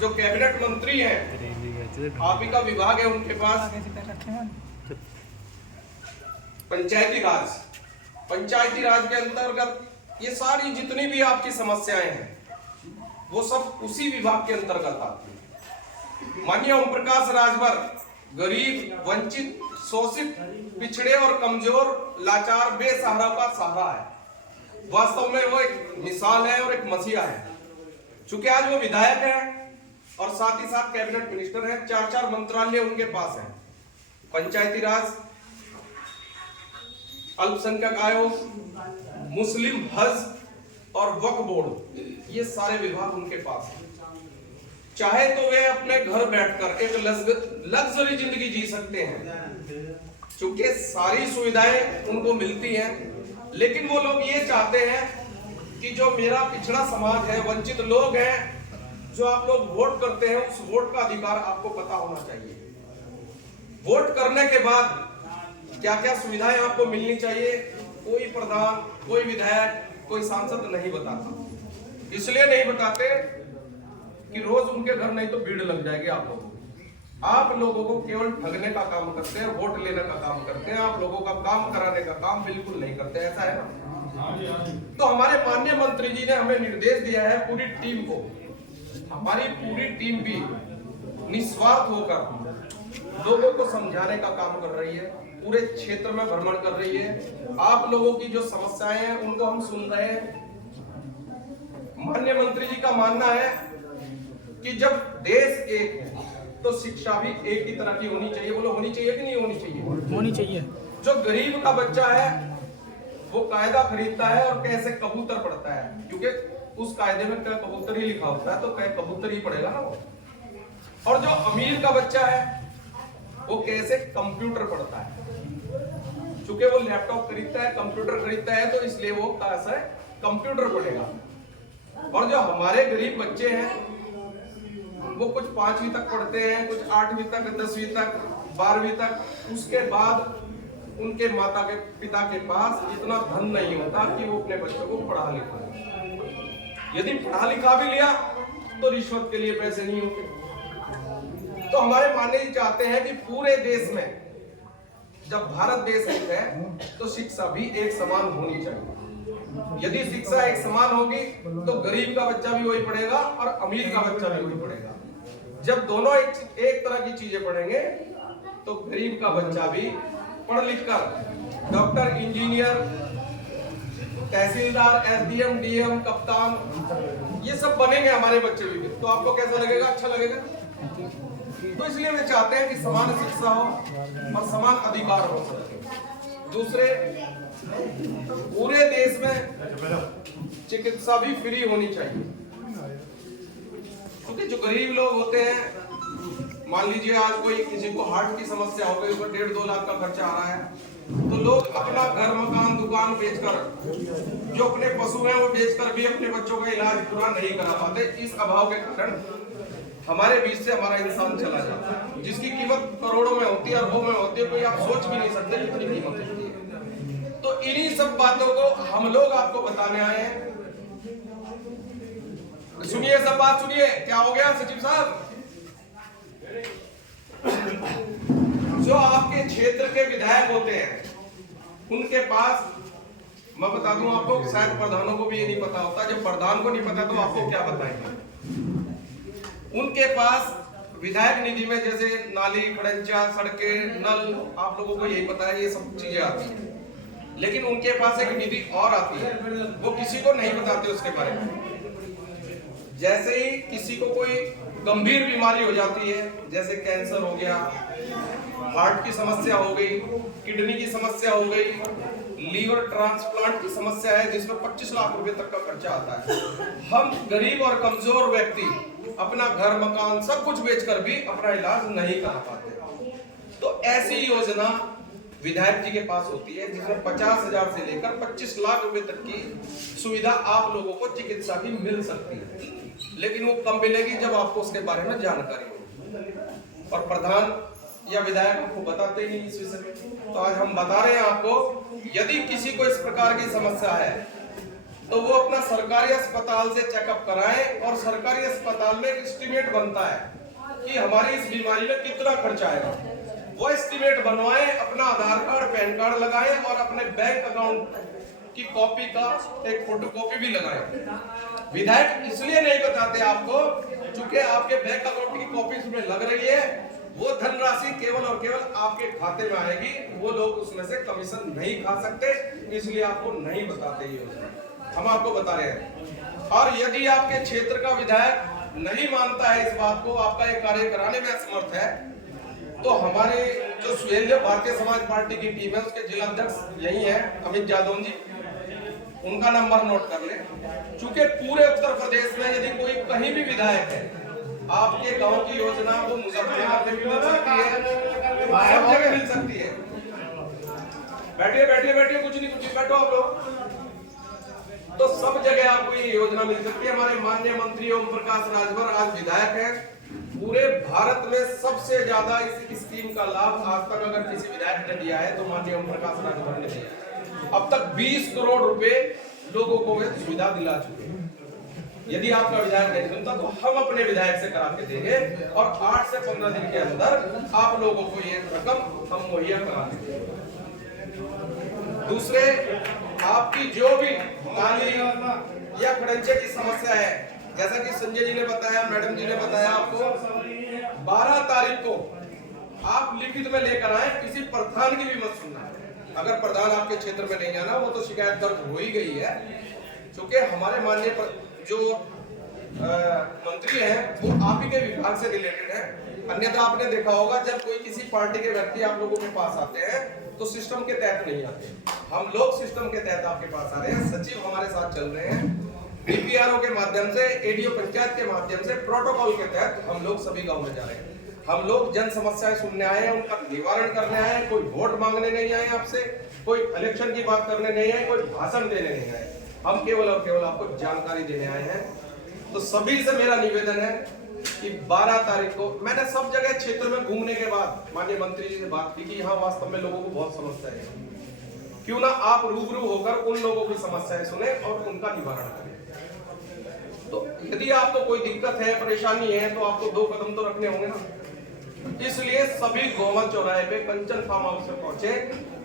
जो कैबिनेट मंत्री हैं, आप ही का विभाग है, उनके पास पंचायती राज के अंतर्गत ये सारी जितनी भी आपकी समस्याएं हैं वो सब उसी विभाग के अंतर्गत आती है। माननीय ओम प्रकाश राजभर गरीब, वंचित, शोषित, पिछड़े और कमजोर, लाचार, बेसहारा का सहारा है। वास्तव में वो एक मिसाल है और एक मसीहा है। चूंकि आज वो विधायक है और साथ ही साथ कैबिनेट मिनिस्टर है, 4 मंत्रालय उनके पास है। पंचायती राज, अल्पसंख्यक आयोग, मुस्लिम हज और वक्फ बोर्ड, ये सारे विभाग उनके पास है। चाहे तो वे अपने घर बैठकर एक लग्जरी जिंदगी जी सकते हैं, क्योंकि सारी सुविधाएं उनको मिलती हैं। लेकिन वो लोग ये चाहते हैं कि जो मेरा पिछड़ा समाज है, वंचित लोग हैं, जो आप लोग वोट करते हैं, उस वोट का अधिकार आपको पता होना चाहिए। वोट करने के बाद क्या क्या सुविधाएं आपको मिलनी चाहिए, कोई प्रधान, कोई विधायक, कोई सांसद नहीं बताता। इसलिए नहीं बताते कि रोज उनके घर नहीं तो भीड़ लग जाएगी आप लोगों को। आप लोगों को केवल ठगने का काम करते हैं, वोट लेने का काम करते हैं, आप लोगों का काम कराने का काम बिल्कुल नहीं करते। ऐसा है ना? तो हमारे माननीय मंत्री जी ने हमें निर्देश दिया है, पूरी टीम को, हमारी पूरी टीम भी निस्वार्थ होकर लोगों को समझाने का काम कर रही है, पूरे क्षेत्र में भ्रमण कर रही है। आप लोगों की जो समस्याएं हैं उनको हम सुन रहे हैं। माननीय मंत्री जी का मानना है कि जब देश एक है तो शिक्षा भी एक ही तरह की होनी चाहिए। बोलो, होनी चाहिए कि नहीं होनी चाहिए? होनी चाहिए। जो गरीब का बच्चा है वो कायदा खरीदता है और कैसे कबूतर पढ़ता है, क्योंकि उस कायदे में क्या कबूतर ही लिखा होता है, तो क्या कबूतर ही पढ़ेगा ना वो। और जो अमीर का बच्चा है वो कैसे कंप्यूटर पढ़ता है, क्योंकि वो लैपटॉप खरीदता है, कंप्यूटर खरीदता है, तो इसलिए वो कैसे कंप्यूटर पढ़ेगा। और जो हमारे गरीब बच्चे हैं वो कुछ 5वीं तक पढ़ते हैं, कुछ 8वीं तक, 10वीं तक, 12वीं तक। उसके बाद उनके माता के पिता के पास इतना धन नहीं होता कि वो अपने बच्चों को पढ़ा लिखा। यदि पढ़ा लिखा भी लिया तो रिश्वत के लिए पैसे नहीं होते। तो हमारे माननीय जी चाहते हैं कि पूरे देश में, जब भारत देश एक है, तो शिक्षा भी एक समान होनी चाहिए। यदि शिक्षा एक समान होगी तो गरीब का बच्चा भी वही पढ़ेगा और अमीर का बच्चा भी वही पढ़ेगा। जब दोनों एक तरह की चीजें पढ़ेंगे तो गरीब का बच्चा भी पढ़ लिख कर डॉक्टर, इंजीनियर, तहसीलदार, एसडीएम, डीएम, कप्तान, ये सब बनेंगे हमारे बच्चे भी। तो आपको कैसा लगेगा? अच्छा लगेगा। तो इसलिए वे चाहते हैं कि समान शिक्षा हो और समान अधिकार हो। दूसरे, पूरे देश में चिकित्सा भी फ्री होनी चाहिए, क्योंकि जो गरीब लोग होते हैं, मान लीजिए आज कोई किसी को हार्ट की समस्या हो गई, ऊपर 1.5-2 लाख का खर्चा आ रहा है, तो लोग अपना घर, मकान, दुकान बेचकर, जो अपने पशु हैं वो बेचकर भी अपने बच्चों का इलाज पूरा नहीं करा पाते। इस अभाव के कारण हमारे बीच से हमारा इंसान चला जाता है, जिसकी कीमत करोड़ों में होती है, अरबों में होती है, कोई आप सोच भी नहीं सकते कितनी कीमत होती है। तो इन्हीं सब बातों को हम लोग आपको बताने आए हैं। सुनिए, सब बात सुनिए। क्या हो गया सचिव साहब? जो आपके क्षेत्र के विधायक होते हैं उनके पास, मैं बता दूं आपको, शायद प्रधानों को भी ये नहीं पता होता। जब प्रधान को नहीं पता तो आपको क्या बताएंगे? उनके पास विधायक निधि में जैसे नाली, खड़ंजा, सड़कें, नल, आप लोगों को यही पता है, ये सब चीजें आती हैं। लेकिन उनके पास एक निधि और आती है, वो किसी को नहीं बताते उसके बारे में। जैसे ही किसी को कोई गंभीर बीमारी हो जाती है, जैसे कैंसर हो गया, हार्ट की समस्या हो गई, किडनी की समस्या हो गई, लीवर ट्रांसप्लांट की समस्या है जिसमें 25 लाख रुपए तक का खर्चा आता है, हम गरीब और कमजोर व्यक्ति अपना घर, मकान सब कुछ बेचकर भी अपना इलाज नहीं करा पाते। तो ऐसी योजना विधायक जी के पास होती है, जिसमें 50,000 से लेकर 25 लाख रुपए तक की सुविधा आप लोगों को चिकित्सा की मिल सकती है। लेकिन वो कब मिलेगी? जब आपको उसके बारे में जानकारी होगी। और प्रधान या विधायक आपको बताते ही नहीं इस विषय में। तो आज हम बता रहे हैं आपको, यदि किसी को इस प्रकार की समस्या है तो वो अपना सरकारी अस्पताल से चेकअप कराएं और सरकारी अस्पताल में एक एस्टीमेट बनता है कि हमारी इस बीमारी में कितना खर्चा आएगा, वो एस्टीमेट बनवाएं, अपना आधार कार्ड पैन कार्ड लगाएं और अपने बैंक अकाउंट की कॉपी का एक फोटोकॉपी भी लगाएं। विधायक इसलिए नहीं बताते आपको क्योंकि आपके बैंक अकाउंट की कॉपी उसमें लग रही है, वो धनराशि केवल और केवल आपके खाते में आएगी, वो लोग उसमें से कमीशन नहीं खा सकते, इसलिए आपको नहीं बताते ये योजना, हम आपको बता रहे हैं। और यदि आपके क्षेत्र का विधायक नहीं मानता है इस बात को, आपका ये कार्य कराने में असमर्थ है, तो हमारे जो सुहेलदेव भारतीय समाज पार्टी की टीम है उसके जिला अध्यक्ष यही है अमित यादव जी, उनका नंबर नोट कर ले। चूंकि पूरे उत्तर प्रदेश में यदि कोई कहीं भी विधायक है, आपके गांव की योजना वो मुजफ्फरनगर में भी मिल सकती है, सब जगह मिल सकती है। बैठिए बैठिए बैठिए, कुछ नहीं बैठो आप लोग। तो सब जगह आपको ये योजना मिल सकती है। हमारे माननीय मंत्री ओम प्रकाश राजभर आज विधायक है, पूरे भारत में सबसे ज्यादा इस स्कीम का लाभ आज तक अगर किसी विधायक ने दिया है तो माननीय ओम प्रकाश राजभर ने दिया है। अब तक 20 करोड़ रुपए लोगों को वे सुविधा दिला चुके हैं। यदि आपका विधायक नहीं सुनता तो हम अपने विधायक से करा के देंगे और 8 से 15 दिन के अंदर आप लोगों को ये रकम हम मुहैया करा देंगे। दूसरे, आपकी जो भी नाली या खड़ंजे की समस्या है, जैसा कि संजय जी ने बताया, मैडम जी ने बताया आपको, 12 तारीख को आप लिखित में लेकर आए, किसी प्रधान की भी मत सुनना। अगर प्रधान आपके क्षेत्र में नहीं आना, वो तो शिकायत दर्ज हो ही गई है, क्योंकि हमारे माननीय जो मंत्री हैं वो आप ही के विभाग से रिलेटेड है। अन्यथा आपने देखा होगा जब कोई किसी पार्टी के व्यक्ति आप लोगों के पास आते हैं तो सिस्टम के तहत नहीं आते, हम लोग सिस्टम के तहत आपके पास आ रहे हैं। सचिव हमारे साथ चल रहे हैं, बीपीआरओ के माध्यम से, एडीओ पंचायत के माध्यम से, प्रोटोकॉल के तहत हम लोग सभी गाँव में जा रहे हैं। हम लोग जन समस्याएं सुनने आए हैं, उनका निवारण करने आए हैं, कोई वोट मांगने नहीं आए आपसे, कोई इलेक्शन की बात करने नहीं आए, कोई भाषण देने नहीं आए, हम केवल और केवल आपको जानकारी देने आए हैं। तो सभी से मेरा निवेदन है कि 12 तारीख को, मैंने सब जगह क्षेत्र में घूमने के बाद माननीय मंत्री जी से बात की कि यहाँ वास्तव में लोगों को बहुत समस्या है, क्यों ना आप रूबरू होकर उन लोगों की समस्याएं सुने और उनका निवारण करें। तो यदि आपको कोई दिक्कत है, परेशानी है, तो आपको 2 कदम तो रखने होंगे ना। इसलिए सभी गोमल चौराहे पे कंचन फार्म हाउस में पहुंचे,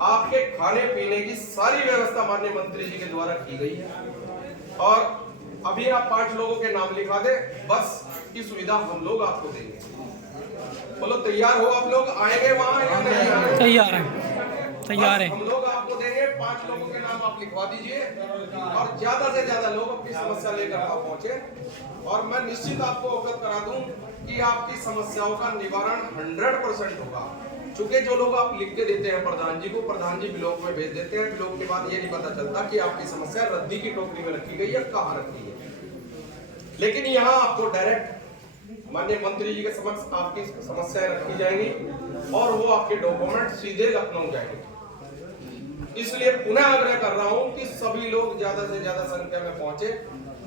आपके खाने पीने की सारी व्यवस्था माननीय मंत्री जी के द्वारा की गई है और अभी आप 5 लोगों के नाम लिखा दे, बस की सुविधा हम लोग आपको देंगे। बोलो तैयार हो आप लोग, आएंगे वहां या नहीं आएंगे? तैयार है, तैयार है। हम लोग आपको देंगे, 5 लोगों के नाम आप लिखवा दीजिए और ज्यादा से ज्यादा लोग अपनी समस्या लेकर आप पहुंचे और मैं निश्चित आपको अवगत करा दूं कि आपकी समस्याओं का निवारण 100% होगा। चूंकि जो लोग आप लिख के देते हैं प्रधान जी को, प्रधान जी ब्लॉक में भेज देते हैं, ब्लॉक के बाद ये नहीं पता चलता कि आपकी समस्या रद्दी की टोकरी में रखी गई या कहाँ रखी है। लेकिन यहाँ आपको डायरेक्ट माननीय मंत्री जी के समक्ष आपकी समस्याएं रखी जाएंगी और वो आपके डॉक्यूमेंट सीधे लखनऊ जाएंगे। इसलिए पुनः आग्रह कर रहा हूं कि सभी लोग ज्यादा से ज्यादा संख्या में पहुंचे।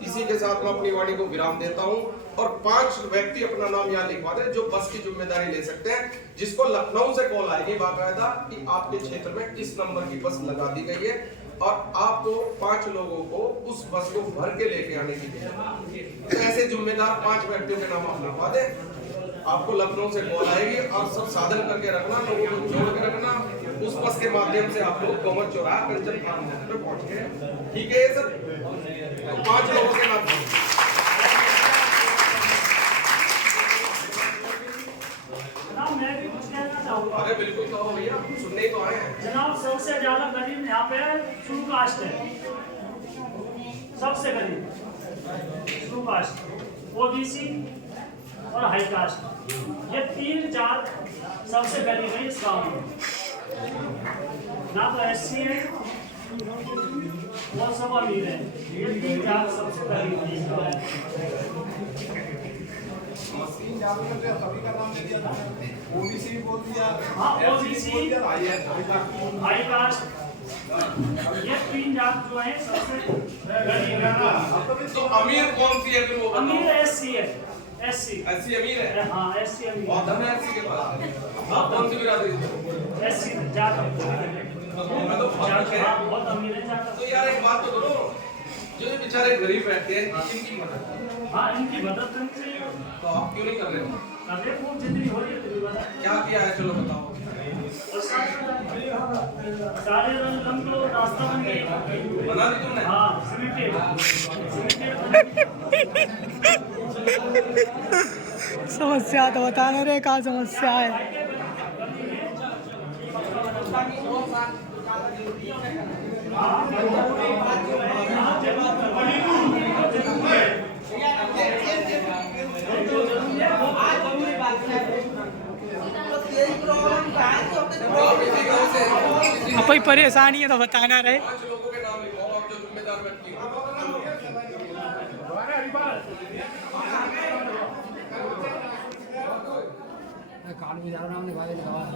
इसी के साथ मैं अपनी वाणी को विराम देता हूं और 5 व्यक्ति अपना नाम यहाँ लिखवा दे जो बस की जिम्मेदारी ले सकते हैं, जिसको लखनऊ से कॉल आएगी बाकायदा कि आपके क्षेत्र में किस नंबर की बस लगा दी गई है और आपको 5 लोगों को उस बस को भर के लेके आने की जरूरत है। ऐसे जिम्मेदार 5 व्यक्तियों के नाम आप लिखवा दे, आपको लखनऊ से कॉल आएगी और सब साधन करके रखना, लोगों को जोड़ के रखना। उस बस के माध्यम से आप लोग गोमत चौराहा कंचन फार्म हाउस पे पहुंच गए। ठीक है सर, 5 लोगों के नाम। मैं भी कुछ कहना चाहूँगा। अरे बिल्कुल कहो भैया, सुनने ही तो आए हैं। जनाब सबसे ज्यादा गरीब यहाँ पे शुरू कास्ट है, सबसे गरीब शुरू कास्ट, ओबीसी और हाई कास्ट, ये 3 जात सबसे गरीब है इस गांव में। ना तो एससी है और सब अमीर है, ये 3 जात सबसे गरीब है इस गांव में। सभी का नाम ले दिया था, ओबीसी भी बोल दिया, हाँ ओबीसी, हाई कास्ट, ये 3 जात जो है सबसे गरीब है। तो अमीर कौन सी है? वो अमीर एससी है, एससी अमीर है। हाँ एससी अमीर, बहुत धन है एससी के पास। आप कौन सी बिरादरी? एससी जात मैं तो बहुत अमीर है जात। तो यार एक बात तो करो, जो ये बेचारे गरीब बैठे हैं इनकी मदद, हाँ इनकी मदद करनी चाहिए। तो आप क्यों नहीं कर रहे हो? अरे वो जितनी हो रही है उतनी मदद। क्या किया है चलो बताओ। सारे रंग तो रास्ता बन गई। बना दी तुमने? हाँ सीमेंटेड समस्या तो बताना रे का समस्या है। अब कोई परेशानी है तो बताना रहे। 5 लोगों के नाम लिखवाओ आप जो जिम्मेदार व्यक्ति हो। कार्ड भी जा रहा हूँ निकाले निकाल।